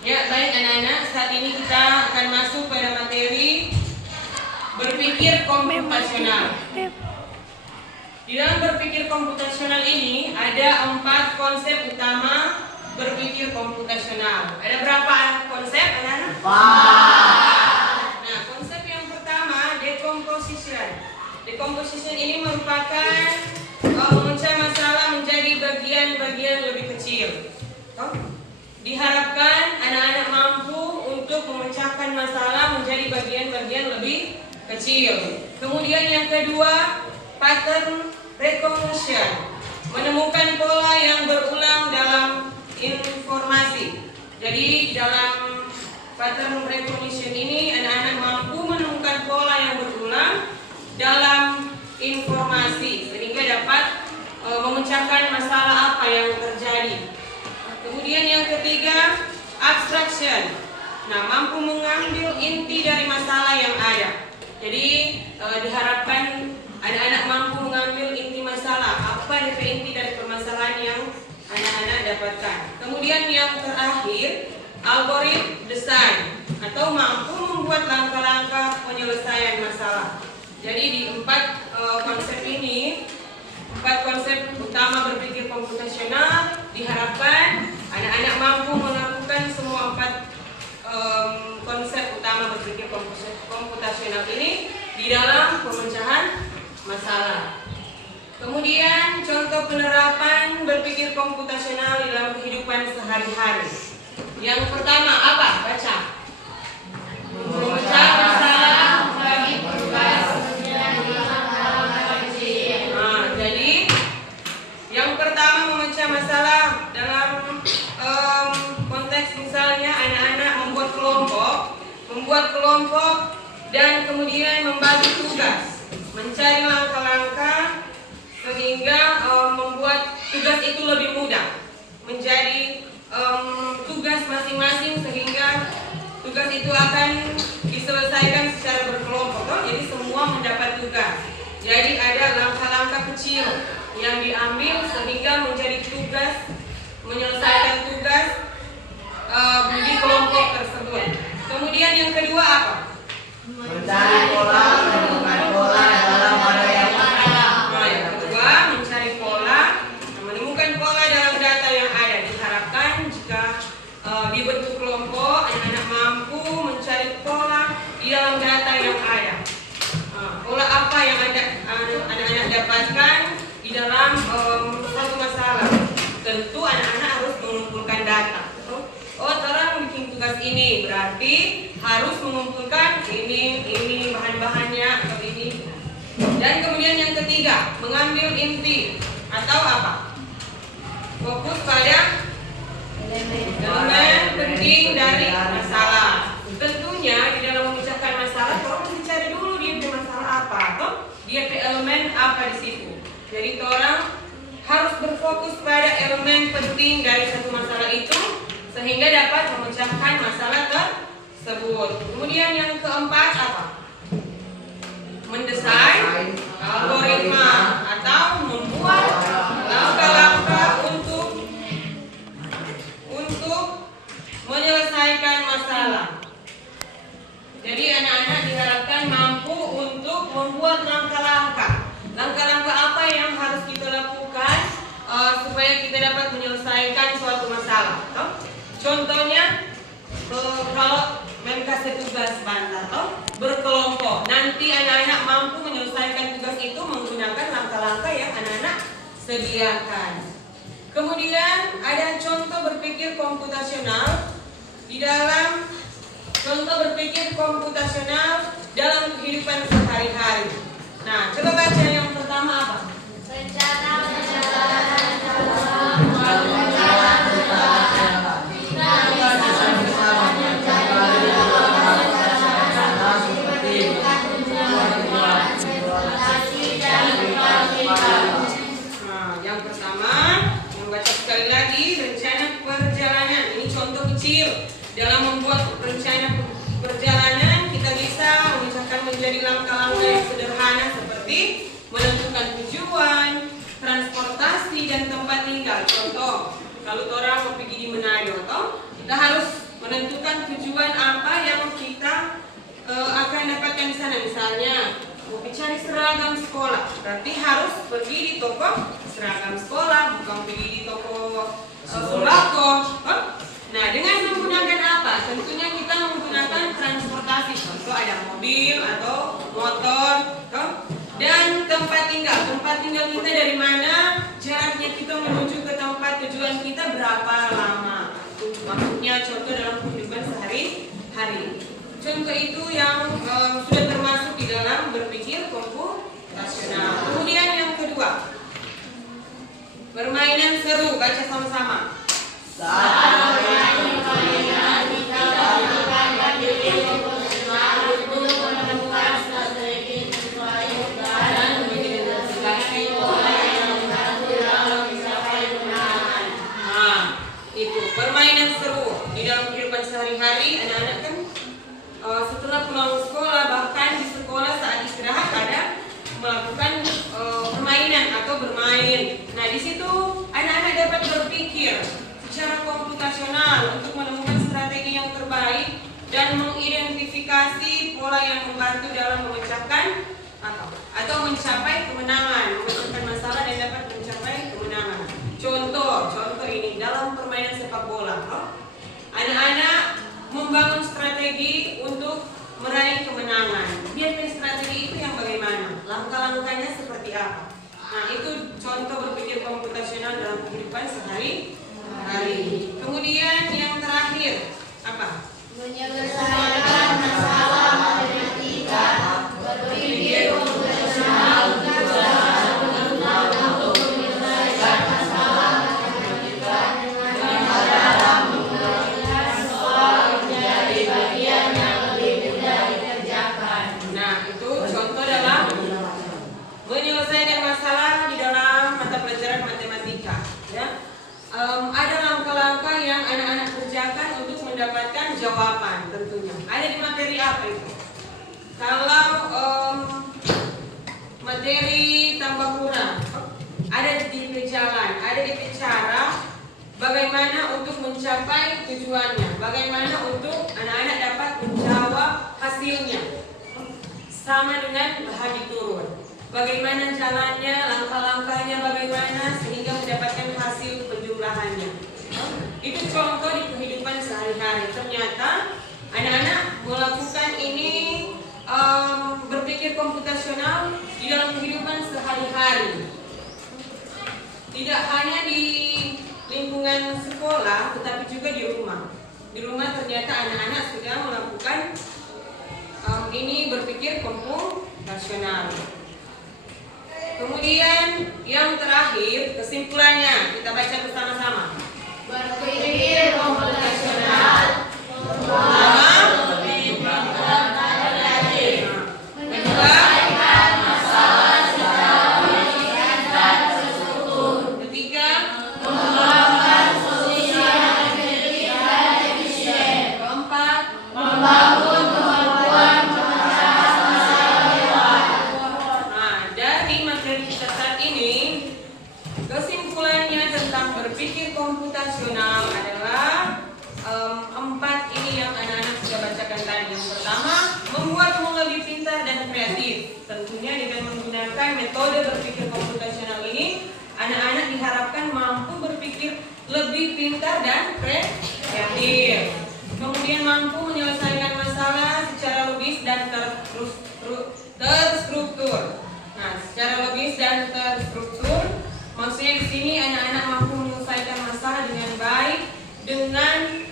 Ya, baik anak-anak, saat ini kita akan masuk pada materi berpikir komputasional. Di dalam berpikir komputasional ini ada 4 konsep utama berpikir komputasional. Ada berapa konsep anak-anak? 4. Nah, konsep yang pertama decomposition. Decomposition ini merupakan memecah masalah menjadi bagian-bagian lebih kecil. Diharapkan anak-anak mampu untuk memecahkan masalah menjadi bagian-bagian lebih kecil. Kemudian yang kedua, pattern recognition, menemukan pola yang berulang dalam informasi. Jadi dalam pattern recognition ini anak-anak mampu menemukan pola yang berulang dalam informasi sehingga dapat memecahkan masalah apa yang terjadi. Kemudian yang ketiga, abstraction. Nah, mampu mengambil inti dari masalah yang ada. Jadi diharapkan anak-anak mampu mengambil inti masalah, apa inti dari permasalahan yang anak-anak dapatkan. Kemudian yang terakhir, algorithm design, atau mampu membuat langkah-langkah penyelesaian masalah. Jadi di 4 konsep ini, 4 konsep utama berpikir komputasional, diharapkan anak-anak mampu melakukan semua 4 konsep utama berpikir komputasional ini di dalam pemecahan masalah. Kemudian contoh penerapan berpikir komputasional di dalam kehidupan sehari-hari. Yang pertama apa? Baca. Memecah masalah bagi tugas. Nah, jadi yang pertama memecah masalah dalam konteks misalnya anak-anak membuat kelompok dan kemudian membagi tugas, mencari langkah-langkah sehingga membuat tugas itu lebih mudah, menjadi tugas masing-masing sehingga tugas itu akan diselesaikan secara berkelompok. Jadi semua mendapat tugas. Jadi ada langkah-langkah kecil yang diambil sehingga menjadi tugas, menyelesaikan tugas di kelompok tersebut. Kemudian yang kedua apa? Mencari pola, menemukan pola dalam data yang ada. Nah, yang kedua mencari pola, menemukan pola dalam data yang ada. Diharapkan jika dibentuk kelompok, anak-anak mampu mencari pola di dalam data yang ada. Pola apa yang anak-anak dapatkan di dalam satu masalah? Tentu anak-anak harus mengumpulkan data. Oh, orang bikin tugas ini berarti harus mengumpulkan ini bahan-bahannya atau ini. Dan kemudian yang ketiga, mengambil inti atau apa? Fokus pada elemen penting dari masalah. Tentunya di dalam memecahkan masalah, orang mesti cari dulu dia punya masalah apa, atau dia punya elemen apa di situ. Jadi orang harus berfokus pada elemen penting dari satu masalah itu sehingga dapat memecahkan masalah tersebut. Kemudian yang keempat apa? Mendesain algoritma atau membuat langkah-langkah untuk menyelesaikan masalah. Jadi anak-anak diharapkan mampu untuk membuat langkah-langkah. Langkah-langkah apa yang harus kita lakukan supaya kita dapat menyelesaikan suatu masalah. Contohnya kalau kasih tugas bantar berkelompok, nanti anak-anak mampu menyelesaikan tugas itu menggunakan langkah-langkah yang anak-anak sediakan. Kemudian ada contoh berpikir komputasional di dalam contoh berpikir komputasional dalam kehidupan sehari-hari. Nah, coba baca yang pertama apa? Rencana yang pertama, membaca sekali lagi rencana perjalanan. Ini contoh kecil dalam membuat rencana perjalanan. Kita bisa memecahkan menjadi langkah-langkah yang sederhana seperti menentukan tujuan, transportasi dan tempat tinggal. Contoh, kalau orang mau pergi di Manado, kita harus menentukan tujuan apa yang kita akan dapatkan di sana. Misalnya mau mencari seragam sekolah, berarti harus pergi di toko seragam sekolah, bukan pergi di toko sembako. Nah, dengan menggunakan apa? Tentunya kita menggunakan transportasi, contoh ada mobil atau motor, dan tempat tinggal. Tempat tinggal kita dari mana? Jaraknya kita menuju ke tempat tujuan kita berapa lama? Maksudnya contoh dalam kehidupan sehari-hari. Contoh itu yang sudah termasuk di dalam berpikir komputasional. Kemudian yang kedua, permainan seru. Baca sama-sama. Saat permainan kita lakukan berpikir komputasional untuk menemukan strategi supaya dan mengidentifikasi pola yang membantu dalam mencapai kemenangan. Nah, itu permainan seru di dalam kehidupan sehari-hari. Anak-anak kan setelah pulang sekolah, bahkan di sekolah saat istirahat ada melakukan permainan atau bermain. Nah, di situ anak-anak dapat berpikir secara komputasional untuk menemukan strategi yang terbaik dan mengidentifikasi pola yang membantu dalam memecahkan atau mencapai kemenangan, memecahkan masalah dan dapat mencapai kemenangan. Contoh ini dalam permainan sepak bola, anak-anak membangun strategi untuk meraih kemenangan. Biarkan strategi itu yang bagaimana, langkah-langkahnya seperti apa. Nah, itu contoh berpikir komputasional dalam kehidupan sehari-hari. Kemudian yang terakhir apa? Menyelesaikan masalah matematika, berpikir komputasional juga untuk menyelesaikan masalah matematika dengan cara menggabungkan soal menjadi bagian yang lebih mudah dikerjakan. Nah, itu contoh dalam menyelesaikan masalah di dalam mata pelajaran matematika. Ya, ada langkah-langkah yang anak-anak kerjakan untuk mendapatkan jawaban. Tentunya ada di materi apa itu? Kalau materi tambah kurang, ada di jalan, ada di cara bagaimana untuk mencapai tujuannya, bagaimana untuk anak-anak dapat menjawab hasilnya sama dengan bahan diturun. Bagaimana jalannya, langkah-langkahnya bagaimana sehingga mendapatkan hasil penjumlahannya. Itu contoh di kehidupan sehari-hari. Ternyata anak-anak melakukan ini berpikir komputasional di dalam kehidupan sehari-hari. Tidak hanya di lingkungan sekolah, tetapi juga di rumah. Di rumah ternyata anak-anak sudah melakukan ini berpikir komputasional. Kemudian yang terakhir, kesimpulannya kita baca bersama-sama. Berpikir komputasional lebih pintar dari menyelesaikan masalah secara rincian dan terstruktur. Ketiga, Mengembangkan solusi yang efektif dan efisien. keempat, Membangun kemampuan pemecahan masalah hewan. nah, dari materi kita saat ini, kesimpulannya tentang berpikir komputasional adalah empat ini yang anak-anak sudah bacakan tadi. Yang pertama, membuatmu lebih pintar dan kreatif. Tentunya dengan menggunakan metode berpikir komputasional ini, anak-anak diharapkan mampu berpikir lebih pintar dan kreatif. Kemudian mampu menyelesaikan masalah secara logis dan terstruktur. Nah, secara logis dan terstruktur, maksudnya di sini anak-anak mampu menyelesaikan masalah dengan baik, dengan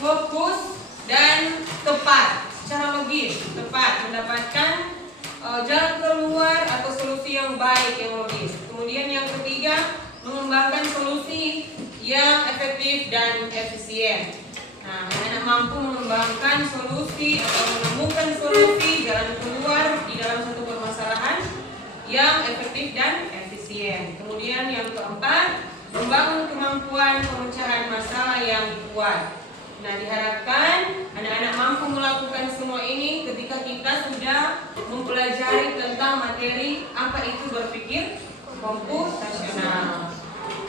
fokus dan tepat, secara logis, tepat, mendapatkan jalan keluar atau solusi yang baik, yang logis. Kemudian yang ketiga, mengembangkan solusi yang efektif dan efisien. Nah, anak mampu mengembangkan solusi atau menemukan solusi jalan keluar di dalam satu permasalahan yang efektif dan efisien. Kemudian yang keempat, membangun kemampuan pemecahan masalah yang kuat. Nah, diharapkan anak-anak mampu melakukan semua ini ketika kita sudah mempelajari tentang materi apa itu berpikir komputasional.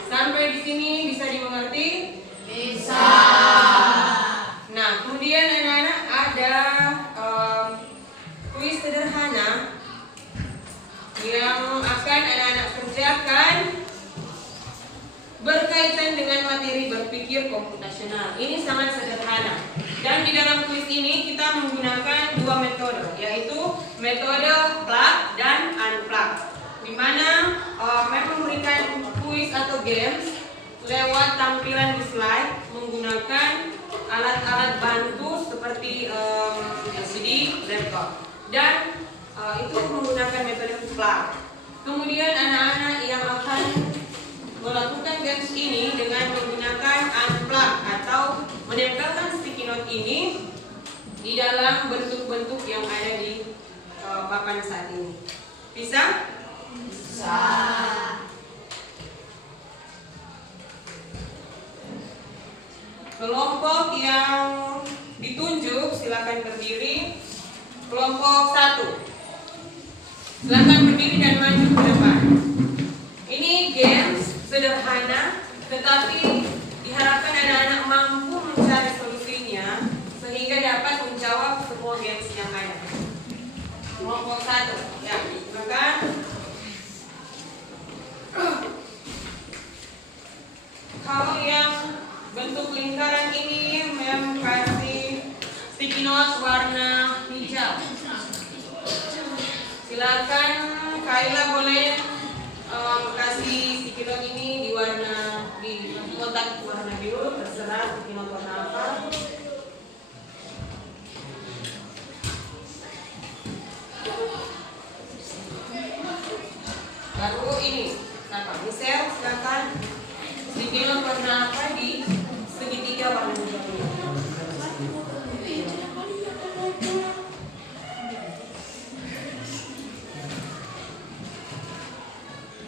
Sampai di sini bisa dimengerti? Bisa. berpikir komputasional. Ini sangat sederhana. Dan di dalam kuis ini kita menggunakan dua metode, yaitu metode plug dan unplug, di mana memang memberikan kuis atau games lewat tampilan di slide menggunakan alat-alat bantu seperti LCD, laptop, dan itu menggunakan metode plug. Kemudian anak-anak yang akan melakukan games ini dengan menggunakan unplug atau menempelkan sticky note ini di dalam bentuk-bentuk yang ada di papan saat ini. Bisa? Bisa. Kelompok yang ditunjuk silakan berdiri. Kelompok 1. Silakan berdiri dan maju ke depan. Ini games sederhana, tetapi diharapkan anak-anak mampu mencari solusinya sehingga dapat menjawab semua games yang ada. Kelompok 1, ya, silakan. Kalau yang bentuk lingkaran ini kasih sticky note warna hijau. Silakan Kaila boleh kasih sticky note ini di kotak warna biru, terserah sticky note warna apa. Baru ini, Michelle silakan sticky note warna apa di segitiga warna hijau ini.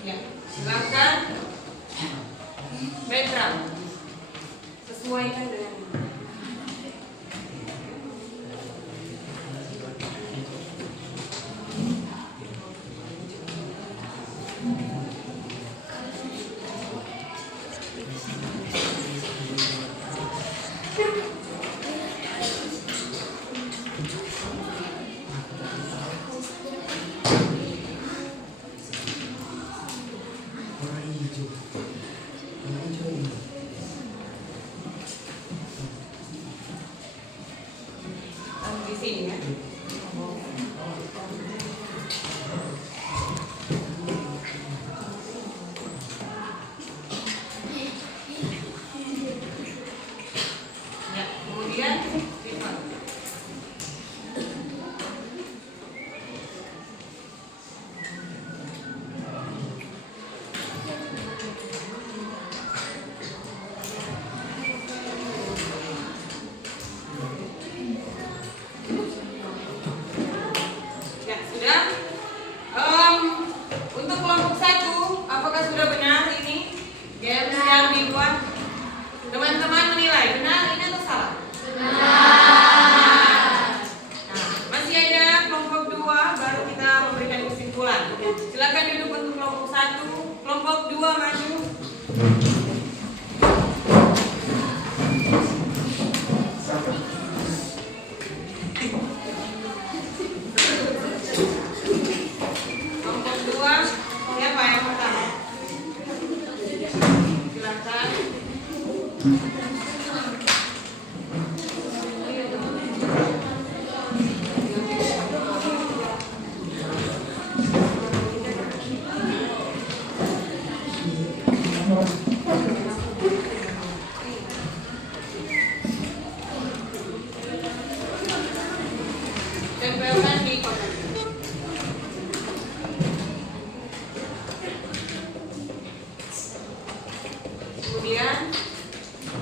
Ya, silakan background sesuaikan dengan di sini ya. Ya, kemudian Stephen. Ya, sudah. Untuk kelompok 1, apakah sudah benar ini games yang dibuat? Teman-teman menilai benar ini atau salah? Benar. Nah, masih ada kelompok 2, baru kita memberikan kesimpulan. Silakan duduk untuk kelompok 1, kelompok 2 maju. Kelompok 2, siapa yang pertama? Silakan. Tempelkan di kotak. Kemudian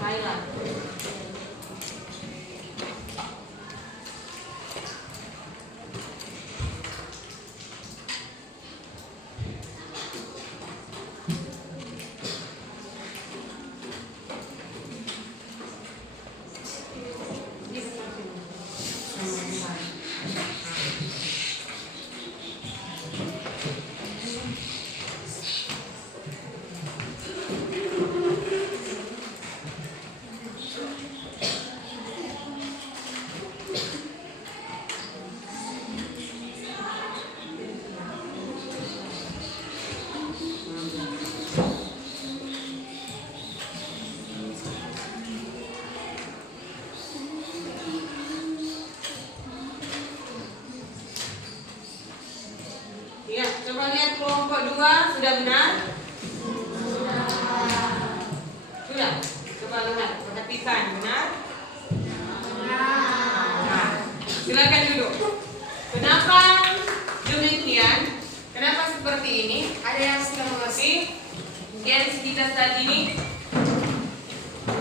Kaila. kedua sudah benar? Sudah. Coba lihat, perhatikan benar? Nah, silakan duduk. Kenapa demikian? Kenapa seperti ini? Ada yang sudah mengerti? Gens kita saat ini.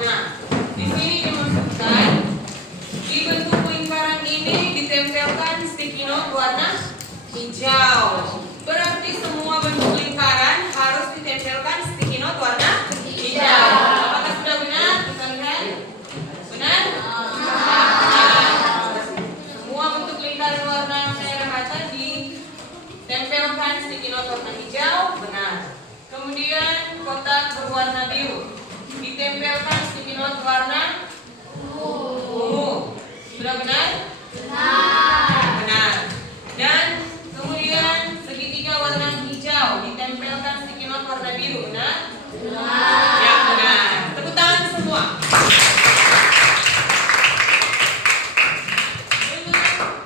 Nah, di sini dimasukkan di bentuk lingkaran ini ditempelkan sticky note warna hijau. Berarti semua bentuk lingkaran harus ditempelkan sticky note warna hijau. Apakah sudah benar? Kita lihat. Benar? Semua bentuk lingkaran warna merah bata ditempelkan sticky note warna hijau. Benar. Kemudian kotak berwarna biru ditempelkan sticky note warna ungu. Sudah benar? Benar. Dan kemudian segitiga warna hijau ditempelkan sticky note warna biru. Benar? Ya, benar. Tepuk tangan semua.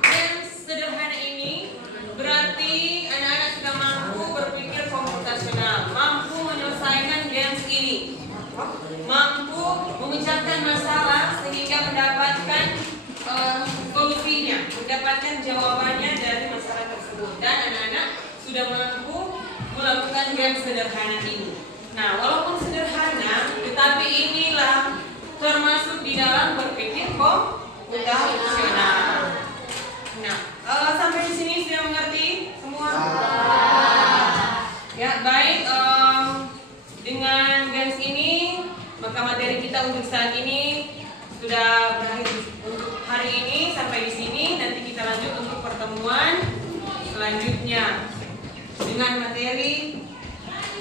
Dengan sederhana ini berarti anak-anak sudah mampu berpikir komputasional, mampu menyelesaikan games ini, mampu mengucapkan masalah sehingga mendapatkan solusinya, mendapatkan jawabannya dari masalah tersebut. Dan anak-anak sudah mampu melakukan game sederhana ini. Nah, walaupun sederhana, tetapi inilah termasuk di dalam berpikir komputasional. Nah, sampai di sini sudah mengerti semua? Ya, baik. Dengan games ini, maka materi kita untuk saat ini sudah berakhir untuk hari ini. Sampai di sini, nanti kita lanjut untuk pertemuan selanjutnya dengan materi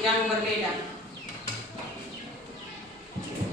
yang berbeda.